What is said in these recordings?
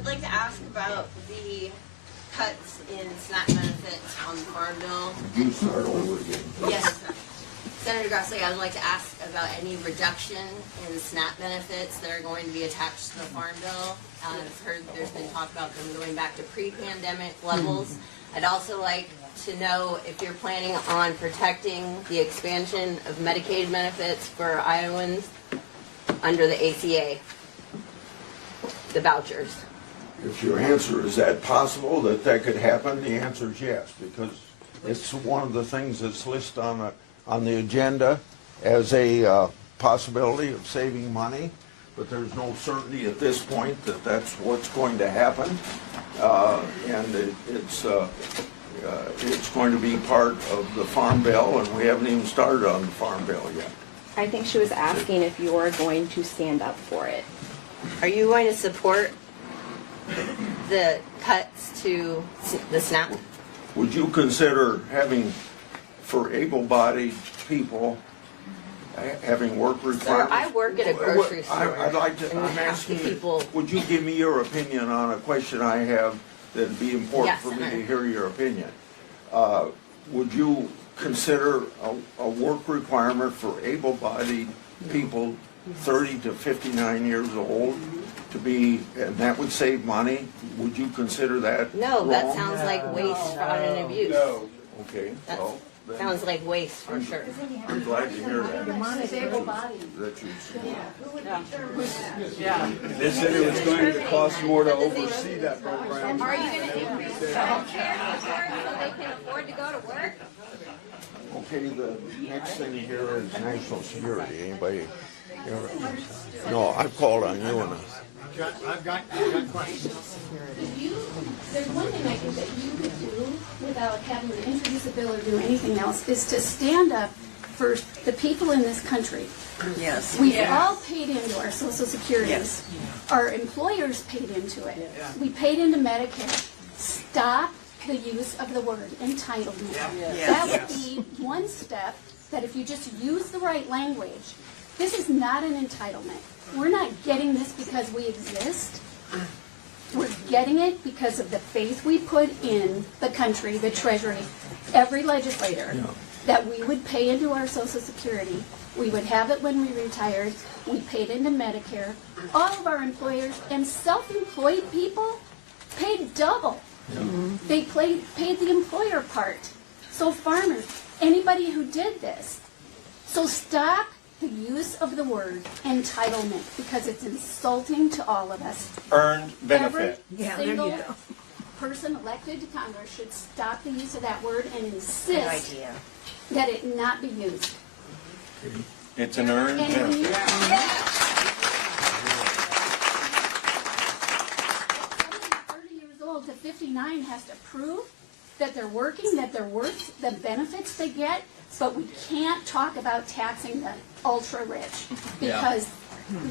would like to ask about the cuts in SNAP benefits on the Farm Bill. You start over again. Yes, Senator Grassley, I would like to ask about any reduction in SNAP benefits that are going to be attached to the Farm Bill. I've heard there's been talk about them going back to pre-pandemic levels. I'd also like to know if you're planning on protecting the expansion of Medicaid benefits for Iowans under the ACA, the vouchers. If your answer is that possible, that could happen, the answer is yes, because it's one of the things that's listed on the agenda as a possibility of saving money, but there's no certainty at this point that that's what's going to happen, and it's going to be part of the Farm Bill, and we haven't even started on the Farm Bill yet. I think she was asking if you were going to stand up for it. Are you going to support the cuts to the SNAP? Would you consider having, for able-bodied people, having work requirements? Sir, I work at a grocery store. I'd like to, and I'm asking people. Would you give me your opinion on a question I have that'd be important Yes, for me Senator. to hear your opinion? Would you consider a work requirement for able-bodied people 30 to 59 years old to be, and that would save money? Would you consider that No, that wrong? sounds like waste, fraud, and abuse. Okay, That well, then sounds like waste for sure. I'm glad to hear that. They said it was going to cost more to oversee that program. Are you going to increase child care for so they can afford to go to work? Okay, the next thing here is national security. Anybody? No, I've called on you and I've got questions. There's one thing I think that you could do without having to introduce a bill or do anything else is to stand up for the people in this country. Yes. We've all paid into our Social Security. Yes. Our employers paid into it. We paid into Medicare. Stop the use of the word entitlement. That would be one step that if you just use the right language, this is not an entitlement. We're not getting this because we exist. We're getting it because of the faith we put in the country, the Treasury, every legislator, that we would pay into our Social Security. We would have it when we retired. We paid into Medicare. All of our employers and self-employed people paid double. They paid the employer part. So farmers, anybody who did this. So stop the use of the word entitlement because it's insulting to all of us. Earned benefit. Every single person elected to Congress should stop the use of that word and insist that it not be used. It's an earned And when you, benefit. 30 years old to 59 has to prove that they're working, that they're worth the benefits they get, but we can't talk about taxing the ultra rich because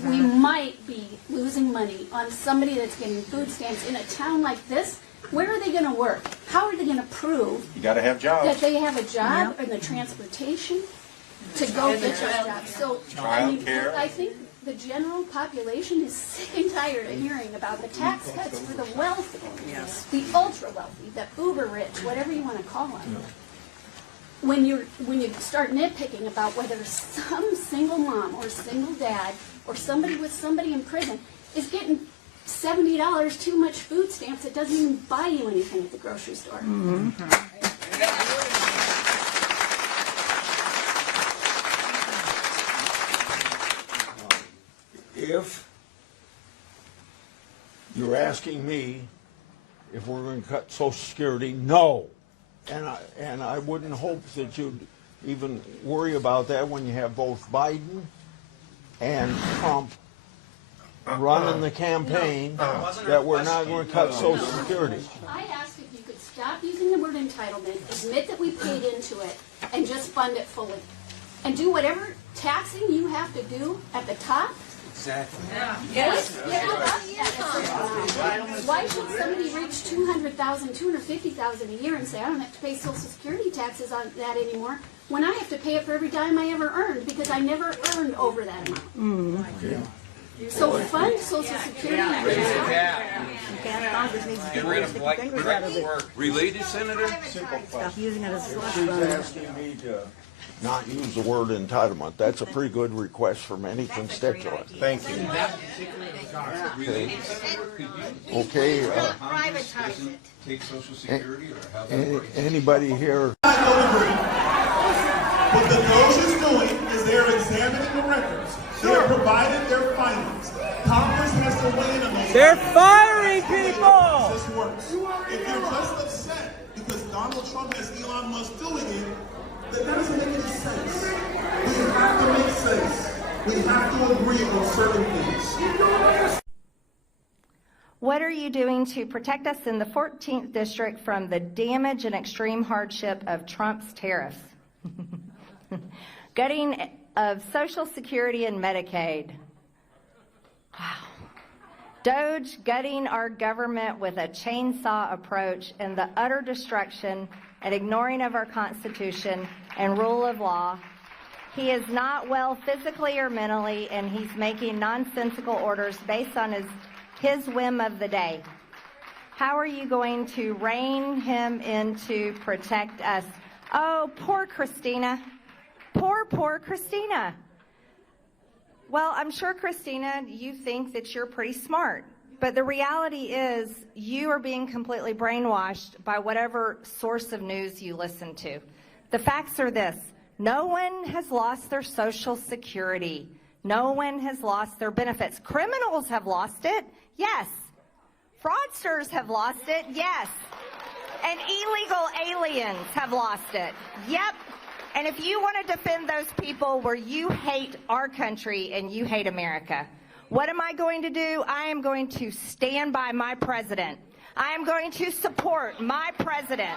we might be losing money on somebody that's getting food stamps in a town like this. Where are they going to work? How are they going to prove You got to have jobs. that they have a job and the transportation to go get those jobs? So Childcare. I think the general population is sick and tired of hearing about the tax cuts for the wealthy, the ultra wealthy, the uber rich, whatever you want to call them. When you start nitpicking about whether some single mom or single dad or somebody with somebody in prison is getting $70 too much food stamps, it doesn't even buy you anything at the grocery store. if you're asking me if we're going to cut Social Security, no. And I wouldn't hope that you'd even worry about that when you have both Biden and Trump running the campaign that we're not going to cut Social Security. I asked if you could stop using the word entitlement, admit that we paid into it, and just fund it fully. And do whatever taxing you have to do at the top. Exactly. Why should somebody reach 200,000, 250,000 a year and say, I don't have to pay Social Security taxes on that anymore, when I have to pay it for every dime I ever earned because I never earned over that amount? So fund Social Security. Get rid of black work. Related, Senator? Stop using it as a slush She's fund. asking me to not use the word entitlement. That's a pretty good request from any constituent. Thank you. Okay, Privatize it. Take Social Security or how that works. anybody here? What the Doge is doing is they're examining the records. They're providing their findings. Congress has to weigh in on those. They're firing people! This works. If you're just upset because Donald Trump has Elon Musk doing it, then that doesn't make any sense. We have to make sense. We have to agree on certain things. What are you doing to protect us in the 14th district from the damage and extreme hardship of Trump's tariffs? Gutting of Social Security and Medicaid. Wow. Doge gutting our government with a chainsaw approach and the utter destruction and ignoring of our Constitution and rule of law. He is not well physically or mentally, and he's making nonsensical orders based on his whim of the day. How are you going to rein him in to protect us? Oh, poor Christina. Poor Christina. Well, I'm sure, Christina, you think that you're pretty smart. But the reality is you are being completely brainwashed by whatever source of news you listen to. The facts are this. No one has lost their Social Security. No one has lost their benefits. Criminals have lost it. Yes. Fraudsters have lost it. Yes. And illegal aliens have lost it. Yep. And if you want to defend those people where you hate our country and you hate America, what am I going to do? I am going to stand by my president. I am going to support my president.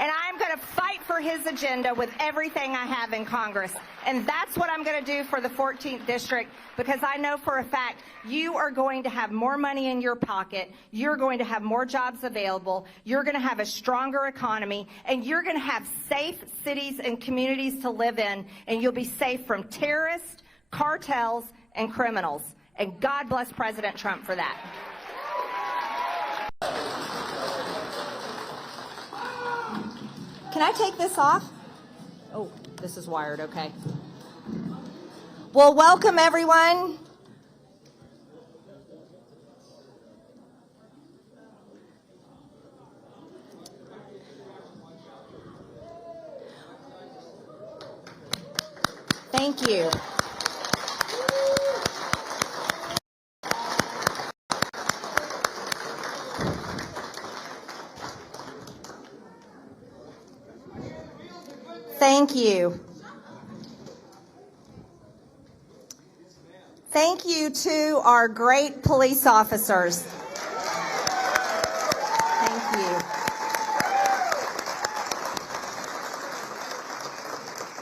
And I'm going to fight for his agenda with everything I have in Congress. And that's what I'm going to do for the 14th District, because I know for a fact you are going to have more money in your pocket, you're going to have more jobs available, you're going to have a stronger economy, and you're going to have safe cities and communities to live in, and you'll be safe from terrorists, cartels, and criminals. And God bless President Trump for that. Can I take this off? Oh, this is wired, okay. Well, welcome everyone. Thank you. Thank you. Thank you to our great police officers. Thank you.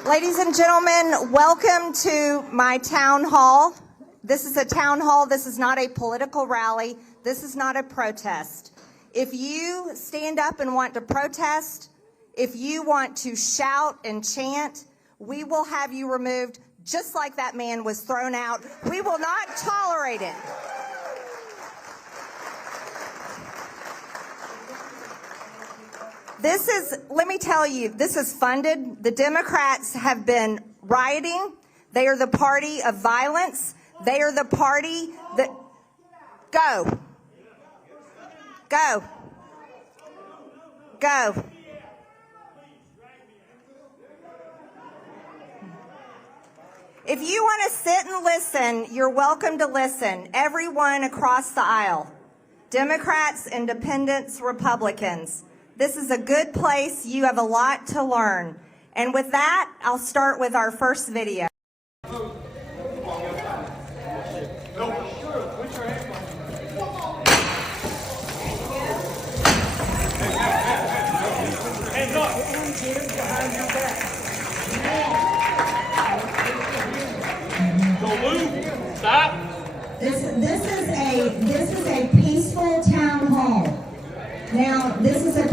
Ladies and gentlemen, welcome to my town hall. This is a town hall. This is not a political rally. This is not a protest. If you stand up and want to protest, if you want to shout and chant, we will have you removed just like that man was thrown out. We will not tolerate it. This is, let me tell you, this is funded. The Democrats have been rioting. They are the party of violence. They are the party that... Go. Go. Go. If you want to sit and listen, you're welcome to listen. Everyone across the aisle. Democrats, Independents, Republicans. This is a good place. You have a lot to learn. And with that, I'll start with our first video. Hands up! Behind your back. Stop. This is a peaceful town hall. Now, this is a